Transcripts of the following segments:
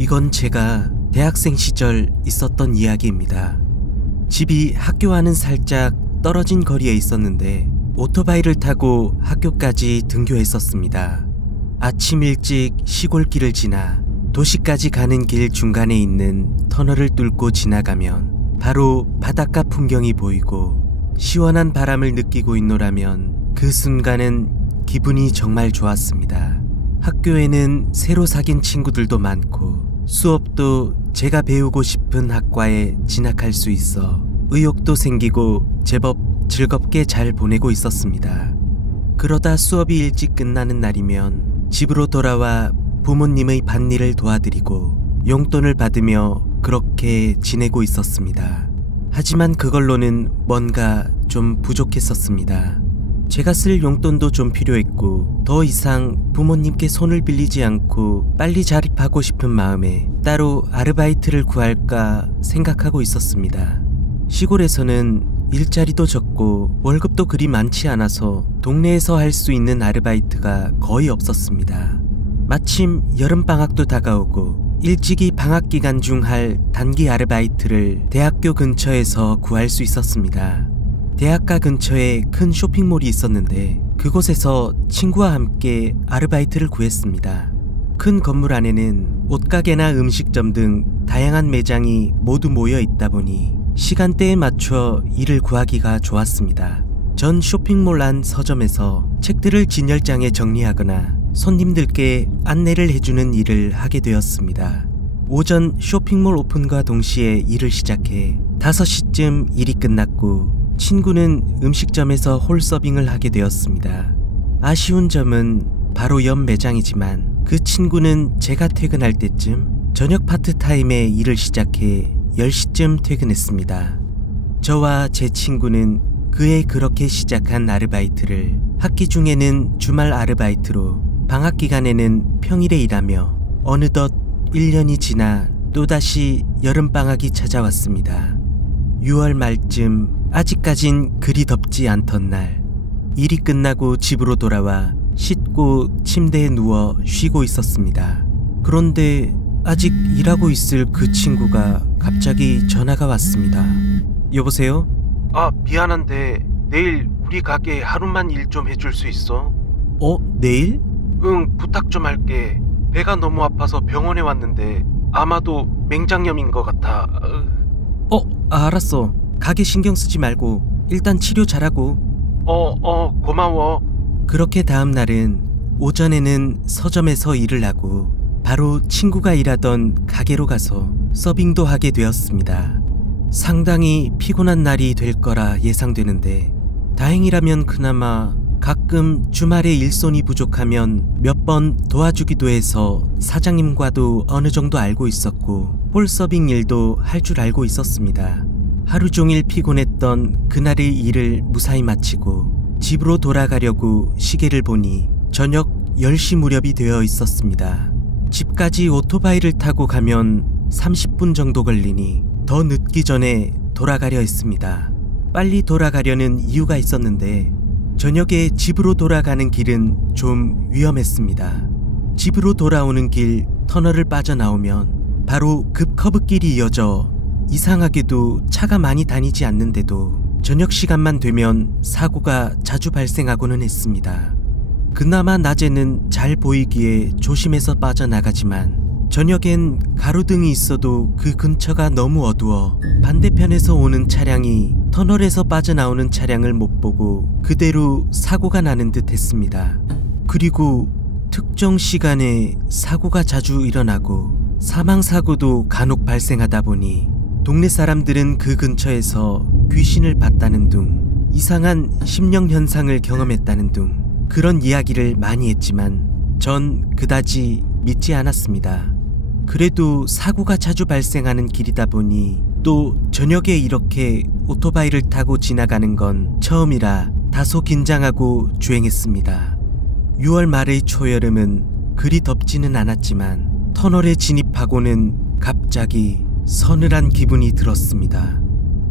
이건 제가 대학생 시절 있었던 이야기입니다. 집이 학교와는 살짝 떨어진 거리에 있었는데 오토바이를 타고 학교까지 등교했었습니다. 아침 일찍 시골길을 지나 도시까지 가는 길 중간에 있는 터널을 뚫고 지나가면 바로 바닷가 풍경이 보이고 시원한 바람을 느끼고 있노라면 그 순간은 기분이 정말 좋았습니다. 학교에는 새로 사귄 친구들도 많고 수업도 제가 배우고 싶은 학과에 진학할 수 있어 의욕도 생기고 제법 즐겁게 잘 보내고 있었습니다. 그러다 수업이 일찍 끝나는 날이면 집으로 돌아와 부모님의 밭일을 도와드리고 용돈을 받으며 그렇게 지내고 있었습니다. 하지만 그걸로는 뭔가 좀 부족했었습니다. 제가 쓸 용돈도 좀 필요했고 더 이상 부모님께 손을 빌리지 않고 빨리 자립하고 싶은 마음에 따로 아르바이트를 구할까 생각하고 있었습니다. 시골에서는 일자리도 적고 월급도 그리 많지 않아서 동네에서 할 수 있는 아르바이트가 거의 없었습니다. 마침 여름방학도 다가오고 일찍이 방학기간 중 할 단기 아르바이트를 대학교 근처에서 구할 수 있었습니다. 대학가 근처에 큰 쇼핑몰이 있었는데 그곳에서 친구와 함께 아르바이트를 구했습니다. 큰 건물 안에는 옷가게나 음식점 등 다양한 매장이 모두 모여 있다 보니 시간대에 맞춰 일을 구하기가 좋았습니다. 전 쇼핑몰 안 서점에서 책들을 진열장에 정리하거나 손님들께 안내를 해주는 일을 하게 되었습니다. 오전 쇼핑몰 오픈과 동시에 일을 시작해 5시쯤 일이 끝났고 친구는 음식점에서 홀서빙을 하게 되었습니다. 아쉬운 점은 바로 옆 매장이지만 그 친구는 제가 퇴근할 때쯤 저녁 파트타임에 일을 시작해 10시쯤 퇴근했습니다. 저와 제 친구는 그의 그렇게 시작한 아르바이트를 학기 중에는 주말 아르바이트로 방학 기간에는 평일에 일하며 어느덧 1년이 지나 또다시 여름방학이 찾아왔습니다. 6월 말쯤 아직까진 그리 덥지 않던 날 일이 끝나고 집으로 돌아와 씻고 침대에 누워 쉬고 있었습니다. 그런데 아직 일하고 있을 그 친구가 갑자기 전화가 왔습니다. 여보세요? 미안한데 내일 우리 가게 하루만 일 좀 해줄 수 있어? 내일? 응, 부탁 좀 할게. 배가 너무 아파서 병원에 왔는데 아마도 맹장염인 것 같아. 알았어. 가게 신경 쓰지 말고 일단 치료 잘하고. 고마워. 그렇게 다음 날은 오전에는 서점에서 일을 하고 바로 친구가 일하던 가게로 가서 서빙도 하게 되었습니다. 상당히 피곤한 날이 될 거라 예상되는데 다행이라면 그나마 가끔 주말에 일손이 부족하면 몇 번 도와주기도 해서 사장님과도 어느 정도 알고 있었고 홀서빙 일도 할 줄 알고 있었습니다. 하루 종일 피곤했던 그날의 일을 무사히 마치고 집으로 돌아가려고 시계를 보니 저녁 10시 무렵이 되어 있었습니다. 집까지 오토바이를 타고 가면 30분 정도 걸리니 더 늦기 전에 돌아가려 했습니다. 빨리 돌아가려는 이유가 있었는데 저녁에 집으로 돌아가는 길은 좀 위험했습니다. 집으로 돌아오는 길 터널을 빠져나오면 바로 급 커브길이 이어져 이상하게도 차가 많이 다니지 않는데도 저녁 시간만 되면 사고가 자주 발생하고는 했습니다. 그나마 낮에는 잘 보이기에 조심해서 빠져나가지만 저녁엔 가로등이 있어도 그 근처가 너무 어두워 반대편에서 오는 차량이 터널에서 빠져나오는 차량을 못 보고 그대로 사고가 나는 듯 했습니다. 그리고 특정 시간에 사고가 자주 일어나고 사망사고도 간혹 발생하다 보니 동네 사람들은 그 근처에서 귀신을 봤다는 둥, 이상한 심령 현상을 경험했다는 둥 그런 이야기를 많이 했지만 전 그다지 믿지 않았습니다. 그래도 사고가 자주 발생하는 길이다 보니 또 저녁에 이렇게 오토바이를 타고 지나가는 건 처음이라 다소 긴장하고 주행했습니다. 6월 말의 초여름은 그리 덥지는 않았지만 터널에 진입하고는 갑자기 서늘한 기분이 들었습니다.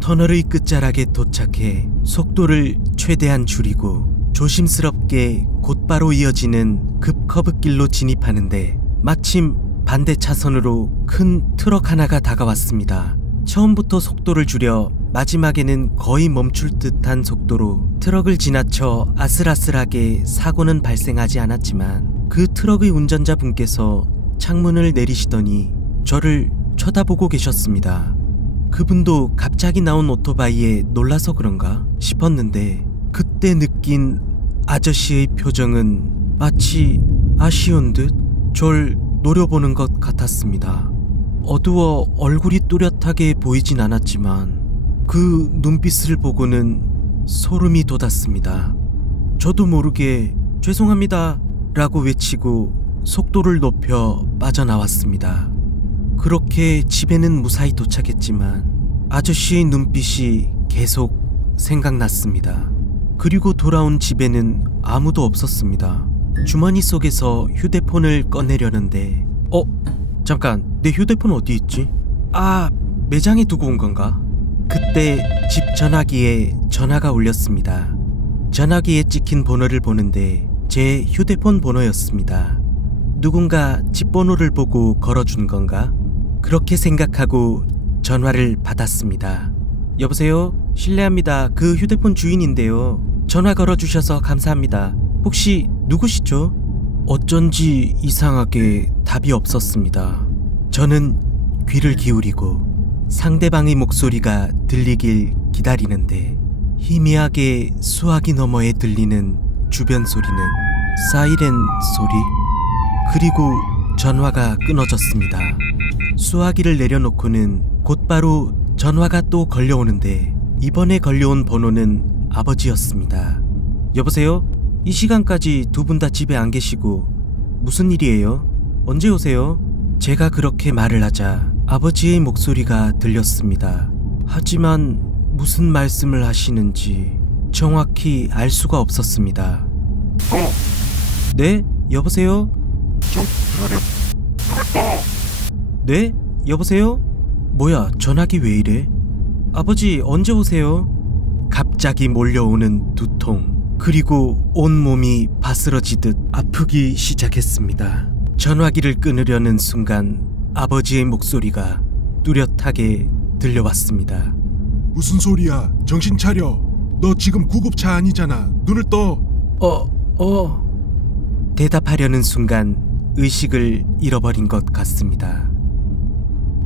터널의 끝자락에 도착해 속도를 최대한 줄이고 조심스럽게 곧바로 이어지는 급 커브길로 진입하는데 마침 반대 차선으로 큰 트럭 하나가 다가왔습니다. 처음부터 속도를 줄여 마지막에는 거의 멈출 듯한 속도로 트럭을 지나쳐 아슬아슬하게 사고는 발생하지 않았지만 그 트럭의 운전자분께서 창문을 내리시더니 저를 쳐다보고 계셨습니다. 그분도 갑자기 나온 오토바이에 놀라서 그런가 싶었는데 그때 느낀 아저씨의 표정은 마치 아쉬운 듯 절 노려보는 것 같았습니다. 어두워 얼굴이 뚜렷하게 보이진 않았지만 그 눈빛을 보고는 소름이 돋았습니다. 저도 모르게 죄송합니다 라고 외치고 속도를 높여 빠져나왔습니다. 그렇게 집에는 무사히 도착했지만 아저씨의 눈빛이 계속 생각났습니다. 그리고 돌아온 집에는 아무도 없었습니다. 주머니 속에서 휴대폰을 꺼내려는데 잠깐, 내 휴대폰 어디 있지? 매장에 두고 온 건가? 그때 집 전화기에 전화가 울렸습니다. 전화기에 찍힌 번호를 보는데 제 휴대폰 번호였습니다. 누군가 집 번호를 보고 걸어준 건가? 그렇게 생각하고 전화를 받았습니다. 여보세요? 실례합니다. 그 휴대폰 주인인데요. 전화 걸어주셔서 감사합니다. 혹시 누구시죠? 어쩐지 이상하게 답이 없었습니다. 저는 귀를 기울이고 상대방의 목소리가 들리길 기다리는데 희미하게 수화기 너머에 들리는 주변 소리는 사이렌 소리? 그리고 전화가 끊어졌습니다. 수화기를 내려놓고는 곧바로 전화가 또 걸려오는데 이번에 걸려온 번호는 아버지였습니다. 여보세요? 이 시간까지 두 분 다 집에 안 계시고 무슨 일이에요? 언제 오세요? 제가 그렇게 말을 하자 아버지의 목소리가 들렸습니다. 하지만 무슨 말씀을 하시는지 정확히 알 수가 없었습니다. 네? 여보세요? 네? 여보세요? 뭐야, 전화기 왜 이래? 아버지, 언제 오세요? 갑자기 몰려오는 두통, 그리고 온몸이 바스러지듯 아프기 시작했습니다. 전화기를 끊으려는 순간 아버지의 목소리가 뚜렷하게 들려왔습니다. 무슨 소리야? 정신 차려. 너 지금 구급차 아니잖아. 눈을 떠. 대답하려는 순간 의식을 잃어버린 것 같습니다.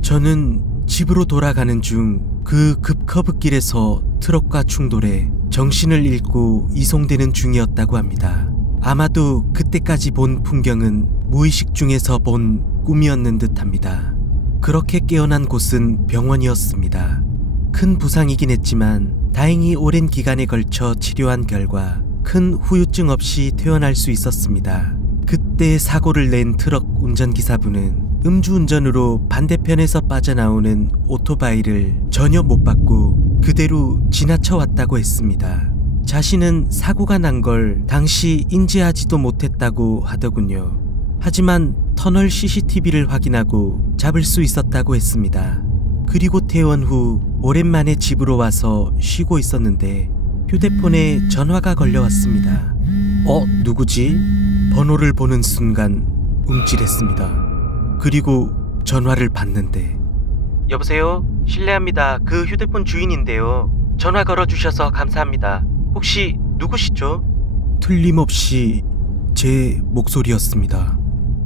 저는 집으로 돌아가는 중 그 급커브길에서 트럭과 충돌해 정신을 잃고 이송되는 중이었다고 합니다. 아마도 그때까지 본 풍경은 무의식 중에서 본 꿈이었는 듯합니다. 그렇게 깨어난 곳은 병원이었습니다. 큰 부상이긴 했지만 다행히 오랜 기간에 걸쳐 치료한 결과 큰 후유증 없이 퇴원할 수 있었습니다. 그때 사고를 낸 트럭 운전기사분은 음주운전으로 반대편에서 빠져나오는 오토바이를 전혀 못 봤고 그대로 지나쳐 왔다고 했습니다. 자신은 사고가 난 걸 당시 인지하지도 못했다고 하더군요. 하지만 터널 CCTV를 확인하고 잡을 수 있었다고 했습니다. 그리고 퇴원 후 오랜만에 집으로 와서 쉬고 있었는데 휴대폰에 전화가 걸려왔습니다. 누구지? 번호를 보는 순간 움찔했습니다. 그리고 전화를 받는데 여보세요? 실례합니다. 그 휴대폰 주인인데요. 전화 걸어주셔서 감사합니다. 혹시 누구시죠? 틀림없이 제 목소리였습니다.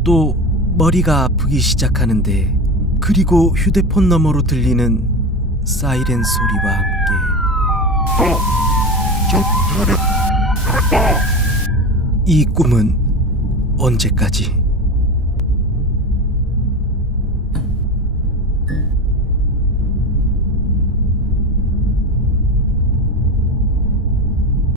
또 머리가 아프기 시작하는데 그리고 휴대폰 너머로 들리는 사이렌 소리와 함께 이 꿈은 언제까지?